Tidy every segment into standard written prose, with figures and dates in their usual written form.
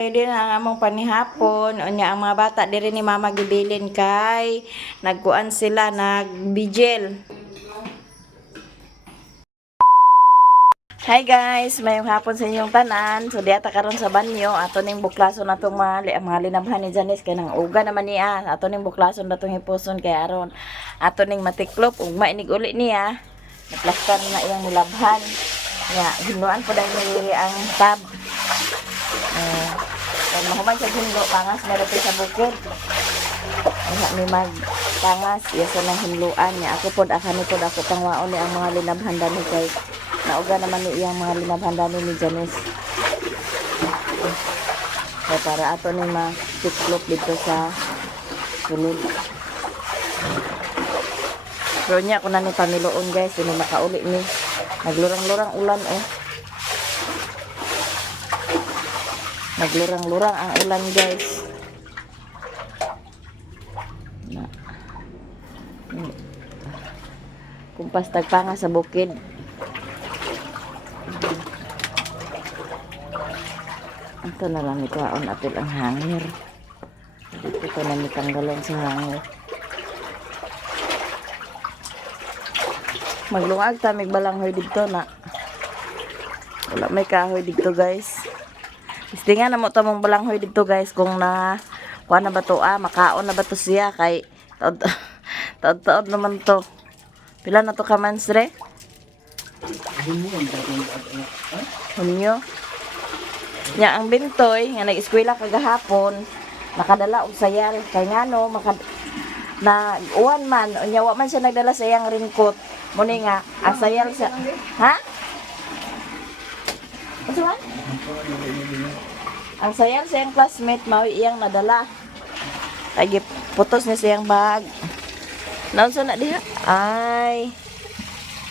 Pwede na ang among panihapon. Unya ang mga bata diri ni mama gibilin kay nagkuan sila nagbigil. Hi guys, mayong hapon sa inyong tanan. So diata karon sa banyo ato ning buklason natong mga linabhan ni Janice kay nang uga naman niya. Ato ning buklason natong hipuson kay aron ato ning matiklop ug mainig uli niya. Naplastar na iyang nilabhan. Ya, hinuan po dahil ang tab. Kaya mahuman sa hinlo, pangas meron sa bukid. May magpangas, yasa ng hinluan niya. Ako po, ako pangwaon ni ang mga linabhan dani kay nauga naman ni iyang mga linabhan dani ni Janice. Kaya para ato ni ma-tiklop dito sa sulod. Pero niya, kung na ni pamiloon guys, hindi makauli ni. Naglurang-lurang ulan Naglurang-lurang ang ulan guys. Kumpas tagpanga sa bukid. Ito na lang ikaon atil ang hangir. Ito na mitanggalon sa hangir. Maglungag ta mig balanghoy dito na. Wala may kahoy dito guys. Istingan na mo tamong balanghoy dito guys kung na kuha na ba to makaon na ba to siya kay taod naman to. Pila na to ka mansre? Hunyo. Nya ang bintoy nga nag-eskwela kagahapon nakadala og sayal kay ngano na uwan man unya wa man siya nagdala sa iyang raincoat muni nga ang sayal sa ha? Ano man? Ang sayang sa iyang classmate, mawi iyang nadala. Kaya putos niya sa iyang bag. Naunsa na diha? Ay.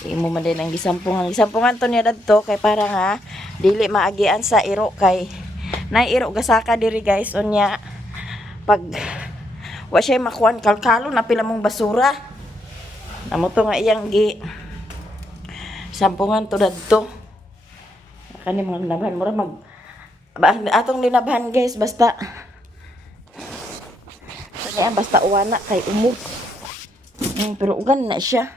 Imo man din ang gisampungan. Gisampungan to niya dadto kay para nga dili maagian sa iro kay nay iro gasaka diri guys unya pag wa siya makuan kalkalo na pila mong basura. Namo to nga iyang gi sampungan to dadto. Kani mga linabhan mura atong linabhan guys basta kaya basta uwana kay umog. Pero ugan na siya.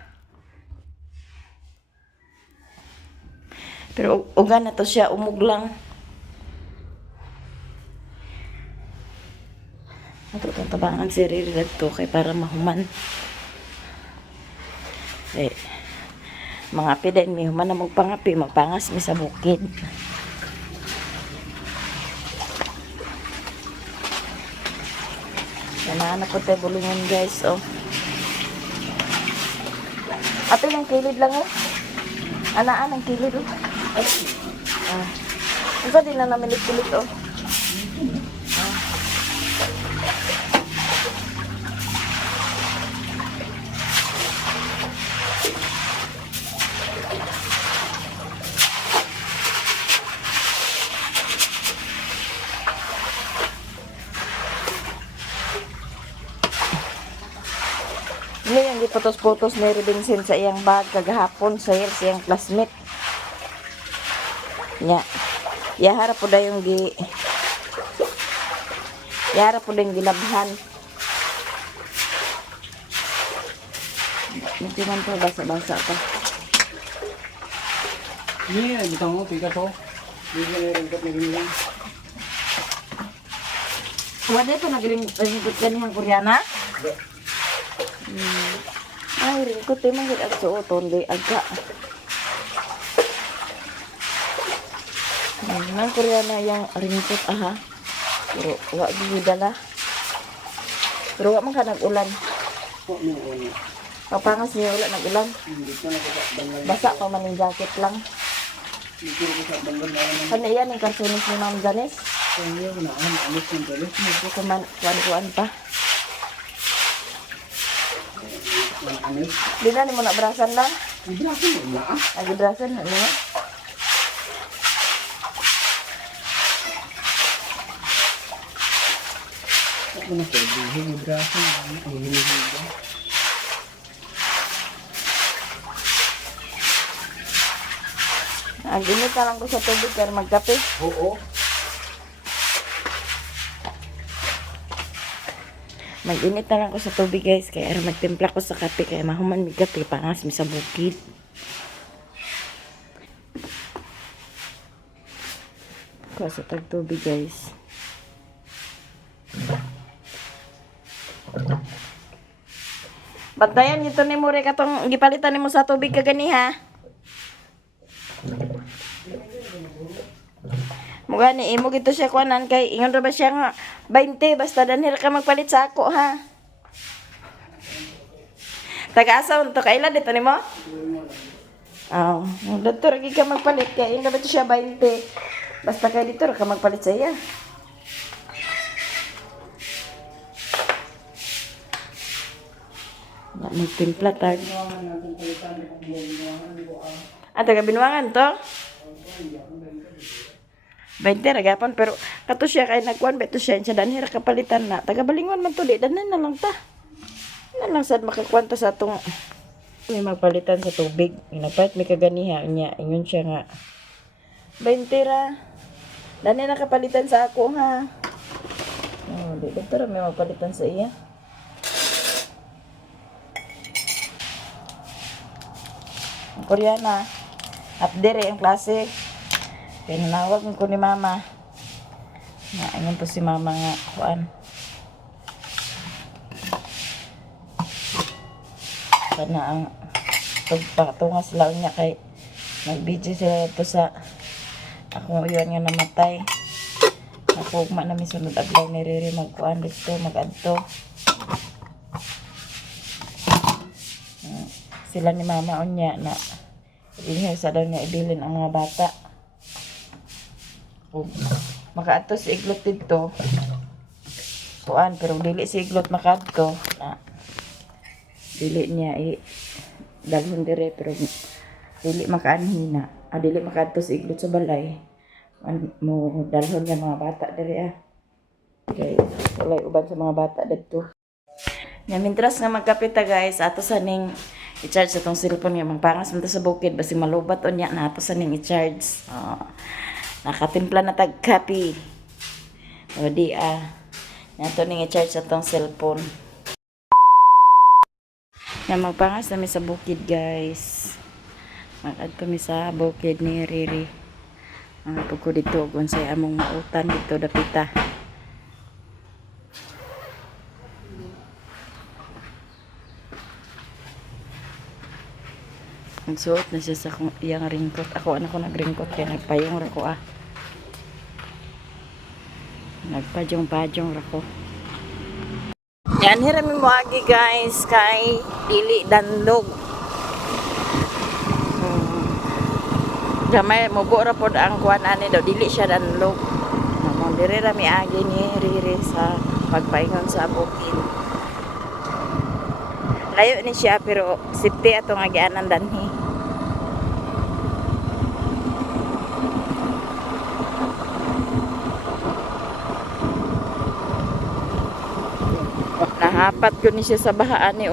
Pero ugan na to siya umog lang. Ato tabangan si Riri dito kay para mahuman. Mga piden mi human na magpangapi magpangas mi sa bukid. Ana po tayo bulungan guys Ato yung kilid lang Anaan ang kilid Ito din na namilit-kilit Ngayon, giputos-putos ni Robinson sa iyang bag kagahapon sa iyang classmate. Yahara po da yung Yahara po da yung gilabhan. Hindi man po basa-basa pa. Ini butang mo, pika to. Hindi na rin kat naging Wala ito naging kanihang Koreana? Ay, ringkot timang gid ang suoton di aga. Nang Koreana yang ringkot Pero wa gyud dala. Pero wa man ka nag-ulan. Papangas niya ulan nag-ulan. Basa pa man yung jacket lang. Ano yan yung karsunis ni Ma'am Janice? Kuan pa. Di na ni mo na brasan lang? Brasan mo na Brasan na niya? Ako na pwede, brasan Ginit na lang ko sa tubig pero magkape. Oo. Mag-init na lang ko sa tubig guys. Kaya magtimpla ko sa kape. Kaya mahuman mi kape. Pangas mi sa bukid. Kuha sa tagtubig guys. Bantayan nito ni Mure katong gipalitan nimo sa tubig kagani ha. Muga ni imo gito siya kuanan kay ingon ra ba siya nga 20 basta danhir ka magpalit sa ako ha. Taga-asa unto kaila dito nimo? Oh, dito ra gid ka magpalit kay ingon ra ba to siya 20. Basta kay dito ra ka magpalit sa iya. Magtimpla tag. Taga Binuangan to? 20 ragapon pero kato siya kay nagkuan beto siya danhira kapalitan na. Taga Balingon man to di danan na lang ta. Na lang sad makakuan ta sa atong may magpalitan sa tubig. Nagpalit mi kaganiha niya ingon siya nga 20 ra. Dani na kapalitan sa ako ha. Oh, di dito ra may magpalitan sa iya. Koreana. At dire ang klase. Pinanawag ko ni mama. Na ayun to si mama nga kuan. Kana ang pagpatunga sila niya kay nag-video sila to sa akong iwan nga namatay. Nakugma na mi sunod adlaw ni Riri magkuan dito magadto. Sila ni mama unya na ilihir sa daw niya ibilin ang mga bata. Makaadto si iglot dito. Kuan pero dili si iglot makaadto na dili niya dalhon dire pero dili makaanhina. Dili makaadto si iglot sa balay. Mo dalhon nga mga bata dire Okay, walay uban sa mga bata dito. Nya mintras nga magkapita guys, ato sa ning i-charge sa tong cellphone nga magpangas man ta sa bukid basi malubat unya na ato sa ning i-charge. Nakatimpla na tag kape. O di nato ning i-charge sa tong cellphone. Nga magpangas na mi sa bukid guys. Mag-adto mi sa bukid ni Riri. Mga pagko dito kung say among mautan dito dapita. Nagsuot na siya sa iyang ringkot. Ako nagringkot kaya nagpayong ra ko Nagpajong-pajong ra ko. Yan hirami mo agi guys kay dili danlog. Gamay mo ra pod ang kuan ani daw dili siya danlog. Namon dire ra mi agi ni Riri sa pagpaingon sa bukid. Layo ni siya pero safety atong agianan danhi. Nahapat ko ni siya sa bahaan ni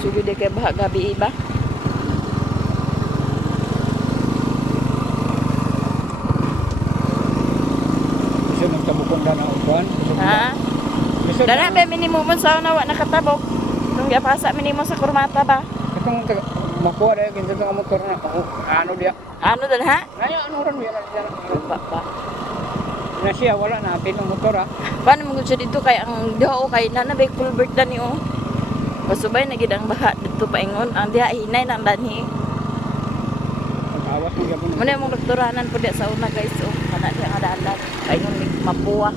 Sugod kay baha gabi iba. Kasi nagtabukon na ang upuan. Ha? Dala ba minimum sa nawa nakatabok? Nung yapasa minimum sa kurmata ba? Itong makuha dahil kinsa sa motor na ako. Ano dia? Ano dala ha? Ngayon ano ron yan Ba. na siya wala na pinong motor Paano mo siya dito kay ang diha kay nanabay culvert dani Pasubay na gid ang baha dito paingon ang diha hinay nang danhi. Pag-awas mo gyapon. Muna mong doktoranan po diya sa una guys kana diha nga dalan paingon ni mapuwa.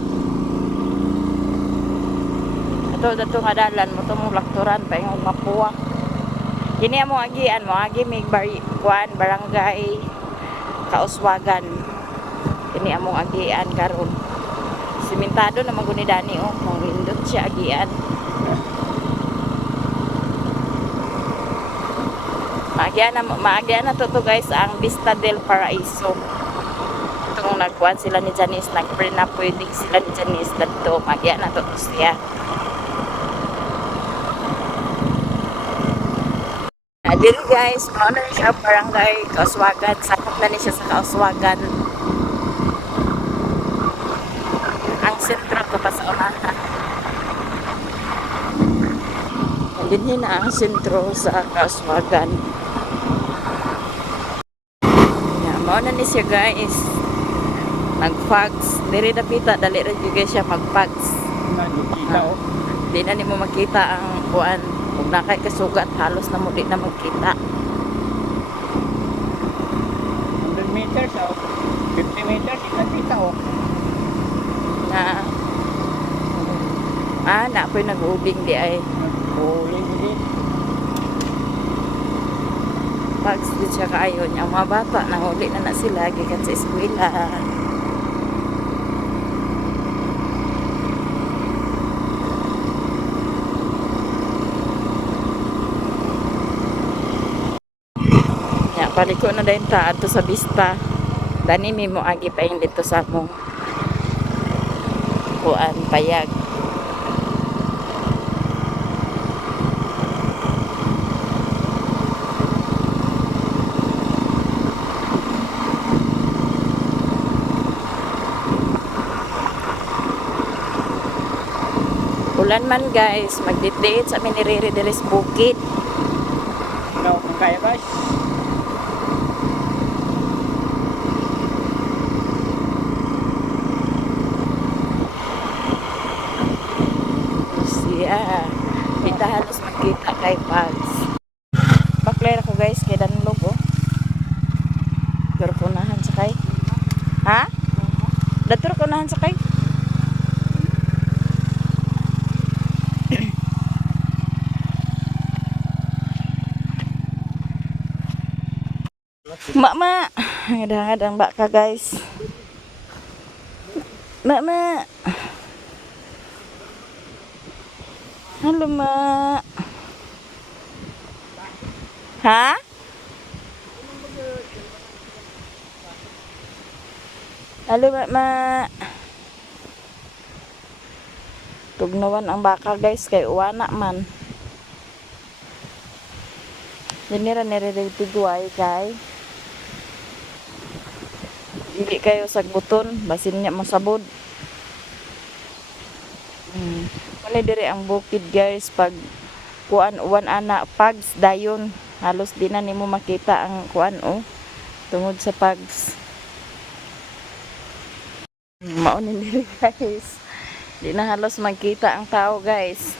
Dato nga dalan mo to mong lakturan paingon mapuwa. Kini mo agian mo agi mig barangay Kauswagan. Kini among agian karon. Simentado naman guni dani mong windot siya agian. Maagian na to guys ang Vista del Paraiso. Itong nagkuhan sila ni Janice, nag-pre-wedding sila ni Janice dito. Maagian na to siya. Dito guys, mauna na siya barangay Kauswagan. Sakop na ni siya sa Kauswagan. Ang sentro to pa sa unahan. Dinhi na ang sentro sa Kaswagan. Yeah, mao na ni siya guys. Nag-fax. Diri dapita dali ra gyud guys siya mag-fax. Nakikita oh. Di na nimo makita ang kuan. Kung nakay kasugat halos na mo di na magkita. 100 meters oh. 50 meters, nakita oh. Na po'y nag-ubing di ay. Uling din. Fax di siya kaayo niya. Ang mga bata nahuli na sila gikan sa eskwela. Paliko na din ta ato sa Vista. Dani mi mo agi pa yung dito sa mong kuan payag. Ulan man guys, magdit-date sa miniriri deres bukid. No, kung kaya guys. Siya. Kita halos magkita kay Pags. Baklay ako guys, kay Danlog oh. Pero kunahan sa kay. Ha? Dator kunahan sa kay. Mama, ngadang-ngadang baka guys. Mama. Halo, Ma. Ha? Halo, Ma. Tugnawan ang baka guys kay uwana man. Dinira nire-retigway kay. Hindi kayo sagbuton, basin niya masabod. Wala dire ang bukid guys pag kuan uwan ana pags dayon halos di na nimo makita ang kuan oh tungod sa pags. Mao ni dire guys. Di na halos magkita ang tao guys.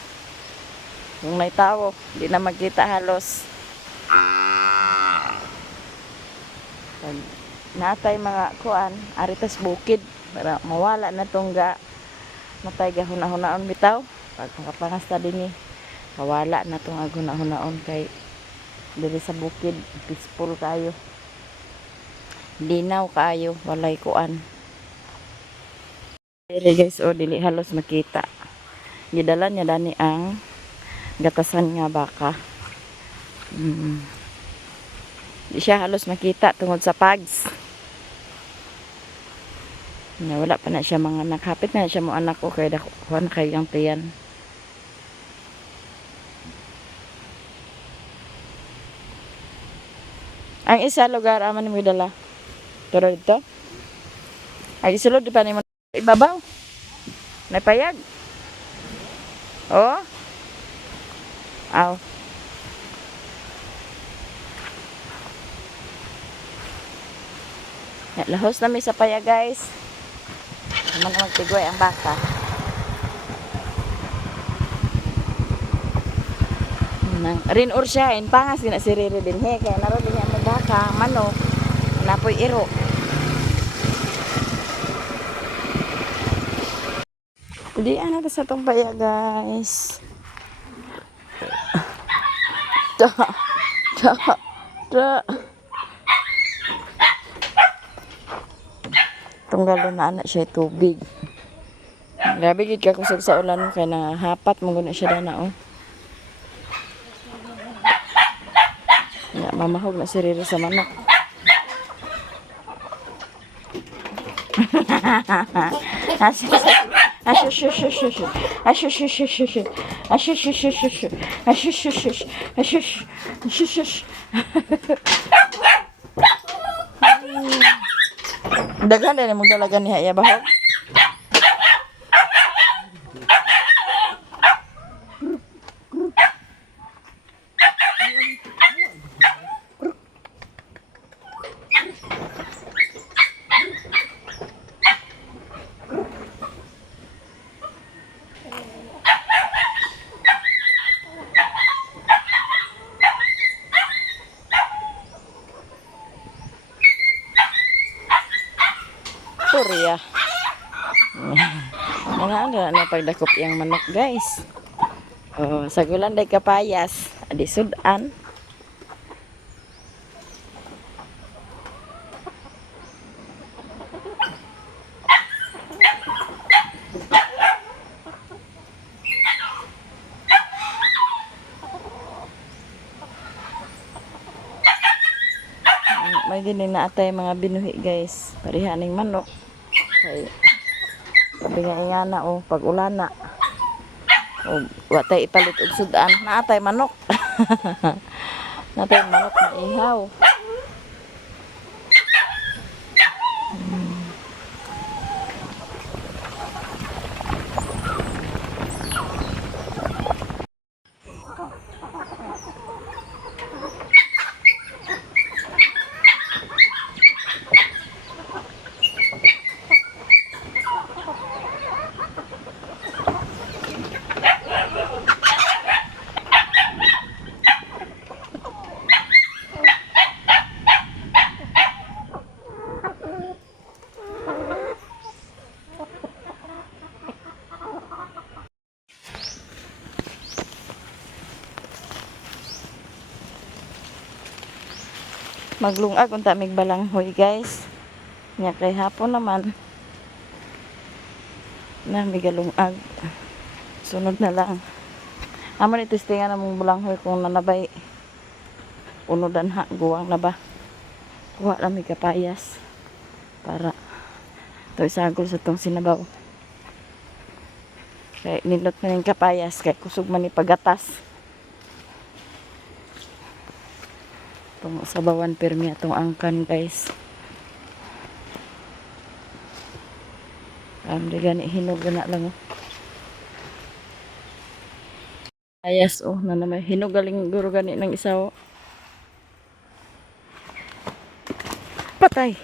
Kung may tao, di na magkita halos. Pag natay mga kuan aritas bukid para mawala na tongga matay gahuna-hunaon bitaw pag makapangasta din kawala na tong aguna-hunaon kay diri sa bukid peaceful kayo, linaw kayo, walay kuan diri guys o dili halos makita. Gidala niya dani ang gatasan nga baka. Di siya halos makita tungod sa pags. Wala pa na siya mga anak. Hapit na siya mo anak ko kay dakuan kay ang tiyan. Ang isa lugar aman mo dala. Turo dito. Ay sulod di pa ni mo ibabaw. Napayag. Oh. Aw. Lahos na may sa payag guys. Naman magtigoy ang baka. Rin or siya, pangas din si Riri din he. Kaya naroon din niya ang baka, manok, napoy iro. Hindi ano sa itong payag guys. Tunggalo na anak siya tubig. Grabe gid ka kusog sa ulan kay nahapat mo guna siya dana oh. Ya mamahog na si Riri sa manok. Daghan din mo dalagan niya ya bahog. Gloria. Na pagdakop yang manok guys. Oh, sagulan day kapayas. Adi sudan. May din na atay mga binuhi guys. Pariha ning manok. Kay sabi nga ingana o pag ulana. O watay ipalit og sudan. Naatay manok. Natay manok na ihaw. Maglungag unta mig balanghoy guys. Nya kay hapon naman na migalungag. Sunod na lang. Amo ni testingan namong balanghoy kung nanabay unodan ha guwang na ba. Kuha lang mi kapayas para to isagol sa tong sinabaw. Kay nindot man yung kapayas kay kusog man ni pagatas. Itong sabawan permi atong angkan guys. Di gani hinog na lang oh. Ayas oh na naman hinog galing guro gani ng isaw. Patay.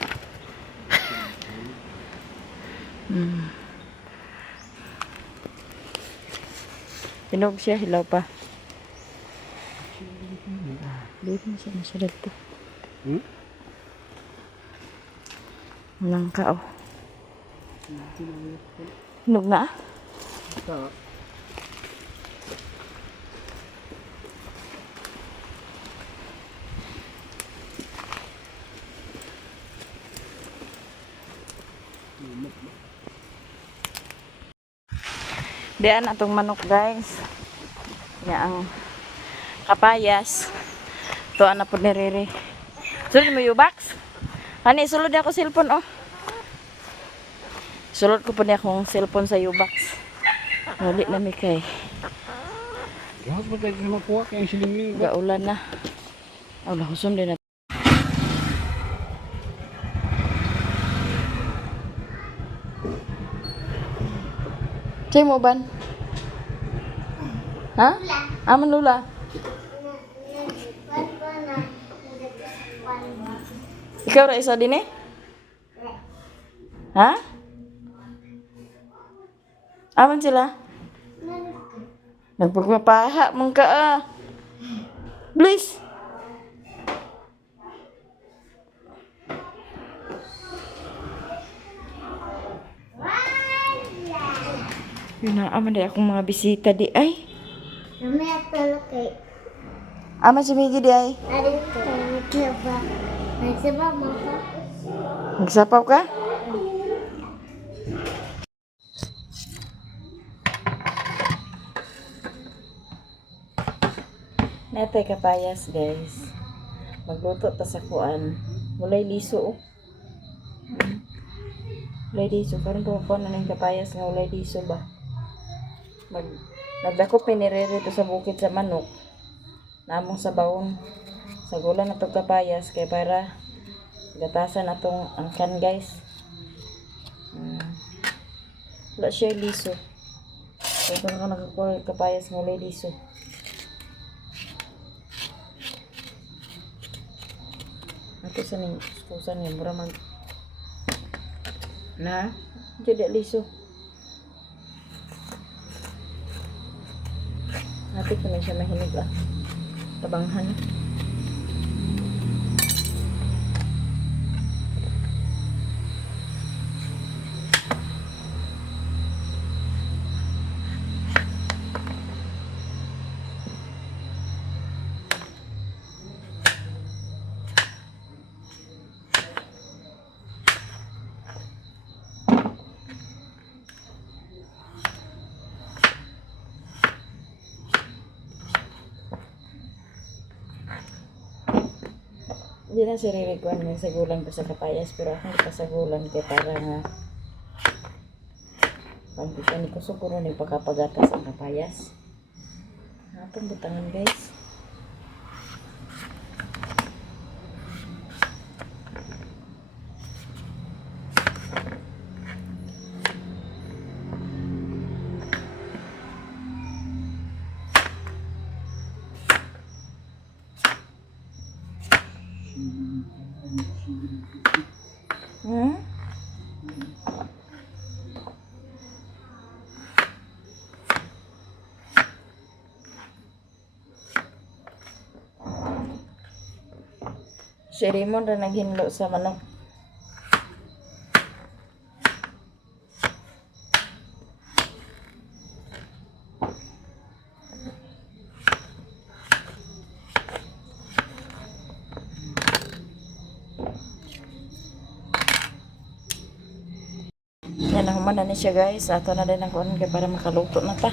Hinog siya, hilaw pa. Dito siya na siya dito. Nangka oh. Hinog na ah. Diyan atong manok guys. Nya ang kapayas. Tuwa na po ni Riri. Sulod mo yung box? Hani, sulod ako cellphone oh. Sulod ko po niya akong cellphone sa U-box. Nuli na mi kay. Gahos ba tayo sa makuha kaya yung siling-ling? Gaulan na. Wala, husom din na. Chay mo ban? Ha? Aman lula. Ikaw ra isa din eh? Ha? Aman sila? Nagpagmapaha mong ka ah. Please. Yun na, aman di akong mga bisita di ay. Namaya tolok kay. Aman si Miggy di ay. Ari ko. Nagsaba. Nagsaba mo ka. Nagsapaw ka? Natay kapayas guys. Magluto ta sa kuan. Mulay liso oh. Mulay liso. Karon ko na ng kapayas nga mulay liso ba. Nagdako pinirere to sa bukid sa manok. Namong sa bawon. Sagulan na to kapayas kay para gatasan atong angkan guys. Wala siya liso. Kaya kung nakakuha kapayas mulay liso. Ato sa ning kusan niya mura mag na jadi liso. Hati ko na siya mahinig ah. Tabanghan. Di na siya ririkuan ng sagulan ko sa kapayas, pero ako hindi pa sagulan kaya para nga pagkikan ko siguro ni pagkapagatas ang kapayas. Atong butangan guys. Hmm? Si Raymond na naghinlo sa manok. Yan, nahuman na ni siya guys. Ato na din ang kunin kay para makaluto na ta.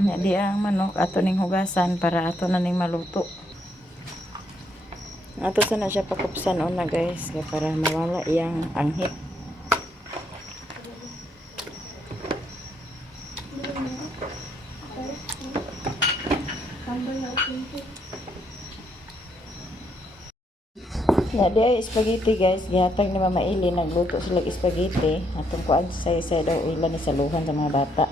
Nga di ang manok ato ning hugasan para ato na ning maluto. Ato sana siya pakupsan una guys kaya para mawala iyang anghit. Ya di ay spaghetti guys, gihatag ni Mama Ili nagluto sila og spaghetti. Atong kuan say daw ilan ni saluhan sa mga bata.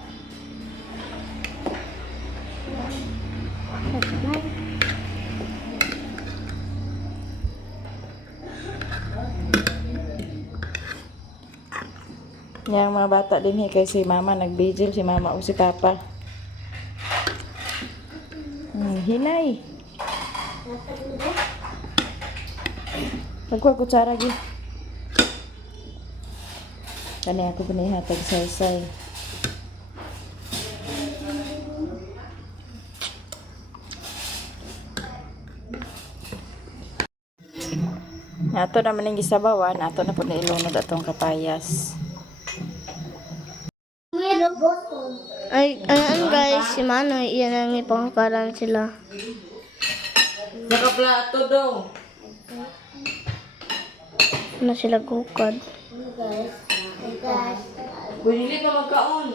Yang mga bata din kay si Mama nagbigil si Mama o si Papa. Hinay. Nagkuha kutsara gi. Kani ako pinihatag say. Ato naman ang gisabawan, ato na po nailunod atong kapayas. Ano guys, si Manoy, iyan ang ipangkalan sila. Nakaplato daw. Ano sila gukad. Pwede ka magkaon.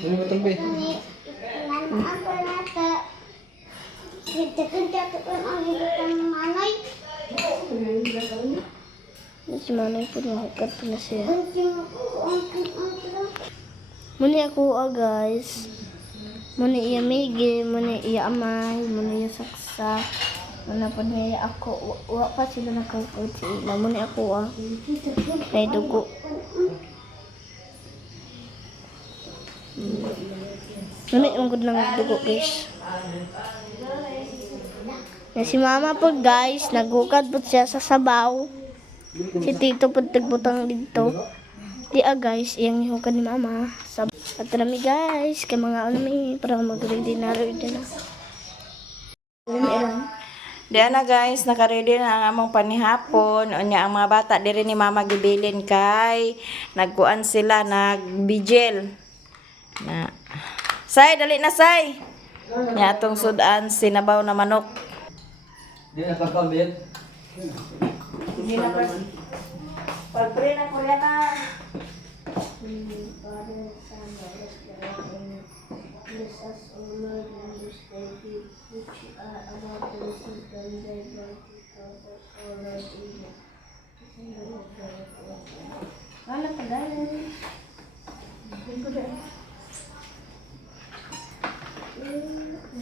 Ano ba ito, be? Si Manoy po nahukad po na siya. Muni ako guys. Muni iya migi, muni iya amay, muni iya saksa. Muna po niya ako. Wa pa sila nakakot sila. Muni ako may dugo. Muni yung good lang dugo guys. Na si Mama po guys, nagukad po siya sa sabaw. Si Tito po tagbutang dito. Di guys, iyang ihukad ni Mama. At rami guys, kay mga alami para mag-ready na rin na. Diyan na guys, naka-ready na ang among panihapon. Unya ang mga bata diri ni Mama gibilin kay nagkuan sila nagbigil. Na. Say, dali na say. Nya atong sudan sinabaw na manok. Di na kakambit. Hindi na pa. Pagpre na kuya na.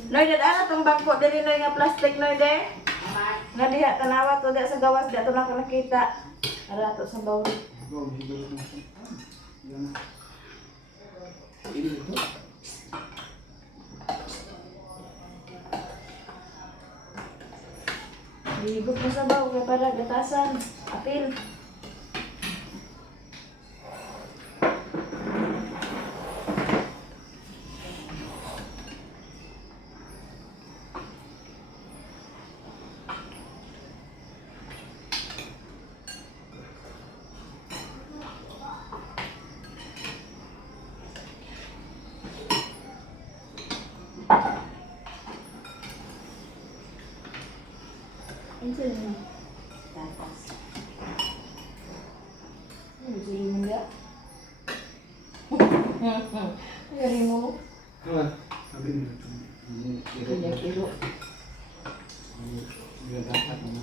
Noy, dadaan itong bangko diri noy nga plastic noy de. Nga diha tanawa to diha sa gawas diha to na nakita. Ara to sa bawli. Higop mo sa baw kay para gatasan. Apil. Galing mo. Ah, sabi mo. Kaya kilo. Dapat mo.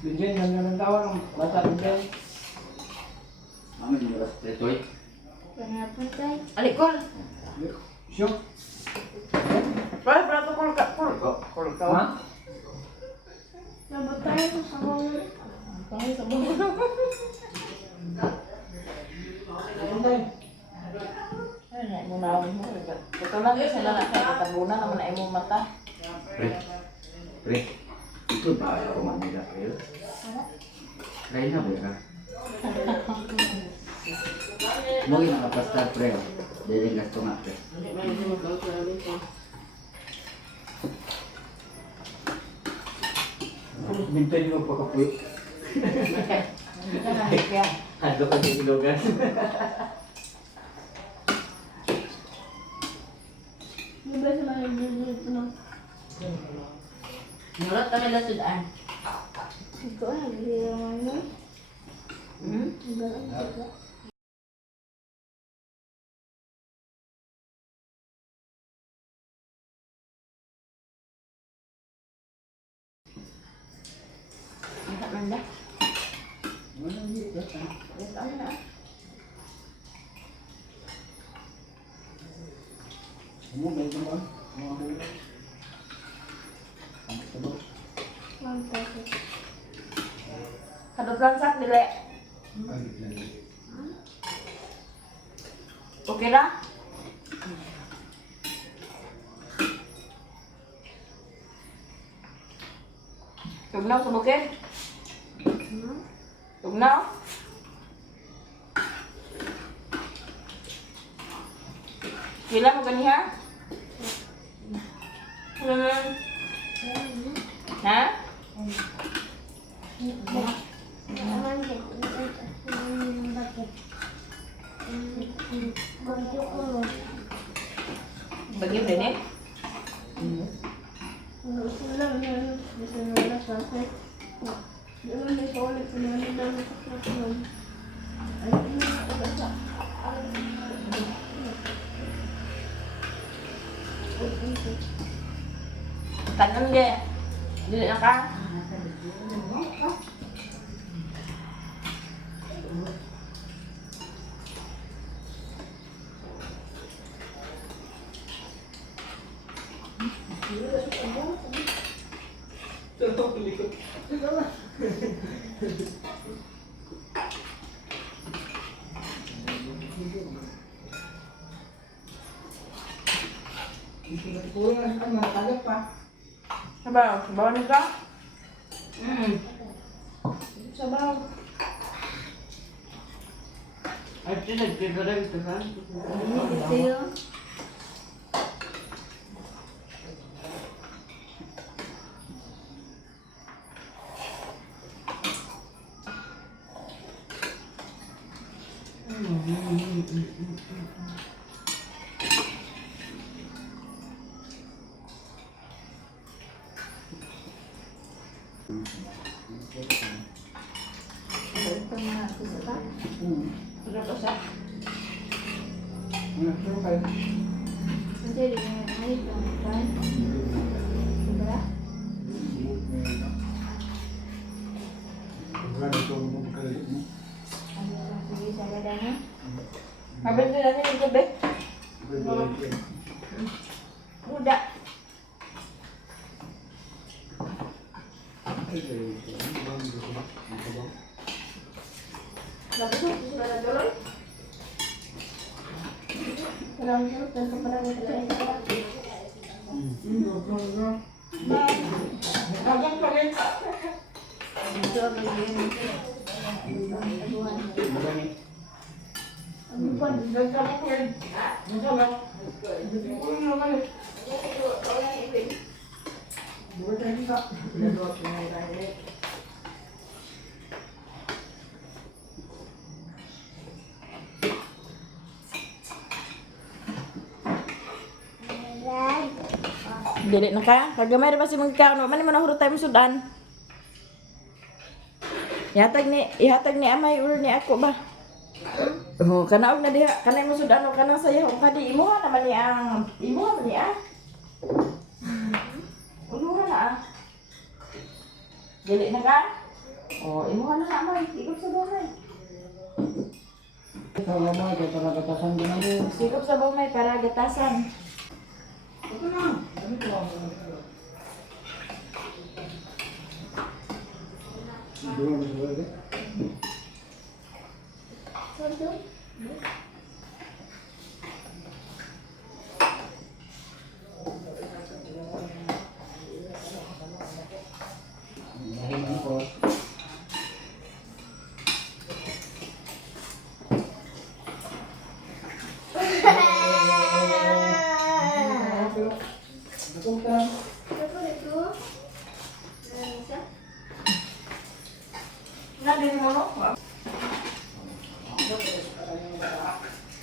Binjen, yang ng tawag ng basa binjen. Mami, di ba ito eh? Kenapa guys? Alikol. Sure. Para to kul ka. Kul ka. Ha? Labot tayo sa sabaw. Ay, sa bumo. Ay, na mo na mo. Ito lang sa na sa tabunan naman ay mo mata. Pre. Pre. Itu ba ako Manila, pre? Kaya na ba yan? Mo nakapastar, pre. Dili gasto nga, pre. Bintay mo pa kapoy. Ando ka sa ilogan. Di ba sa mga dito no? Nulot kami la sudan. Ito ay, hindi naman no? Ang manda. Yes, ano na. Mo ganito ba? Mga hula. Ang sabot. Kadot lang sak dili. Okay na? Tugnaw sa bukid? Tugnaw? Pila mo ganiha? Ha? Bagi rin eh? Gusto lang yun. Gusto nila sa akin. Di man may paulit sa mga nila sa klasyon. Ay, hindi na ito sa... Tanan dia. Dili na ka? Sabaw, sabaw ni ka? Sabaw. Ay, tinagpigaran ito ka? Ito yun. Ito na, isa pa? Ito pa siya? Ano kayo? Hindi, di na ay ito. Diba? Sige, sa gada na. Habis na natin yung gabi. Muda. Lapos mo, gusto na tuloy? Parang sarap, tanto parang ito ay sarap. Habang kami. Ito ang ganyan. Ano pa? Nagkabang ko yun. Nagkabang. Dili na ka? Kagamay rin pa si magkaon. Mani mo nahurot tayo mo sudan. Ihatag ni amay or ni ako ba? Oh, kanaog na diha. Kanay mo sudan o kanang sayaw. Kadi imuha naman ni ang... Imuha man ni ah. Imuha na ah. Dili na ka? Oh, imuha na amay. Ikot sa bumay. Ikaw nga mga kaya para katasan din ako. Sikop sa bumay para gatasan. Ito na. Ano ito? Doon mo sa Na din mo no?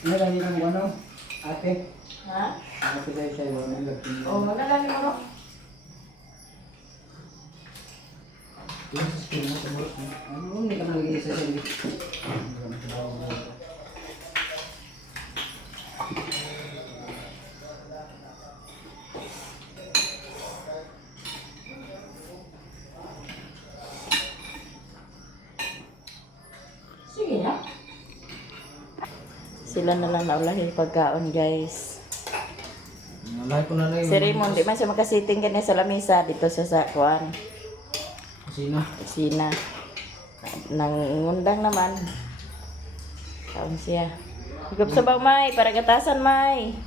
Nalani ka mo ano? Ate? Ha? Ate tayo sa'yo. Oh, nalani mo no? Ano? Hindi ka nalagay sa sa'yo. Sige na. Sila na lang naulahin pagkaon, guys. Nalagay ko na lang Si Raymond, di man siya makasiting kanya sa lamisa dito sa kuan. Sina? Sina. Nangundang naman. Kaon siya. Higop sa bang, May, para gatasan, May.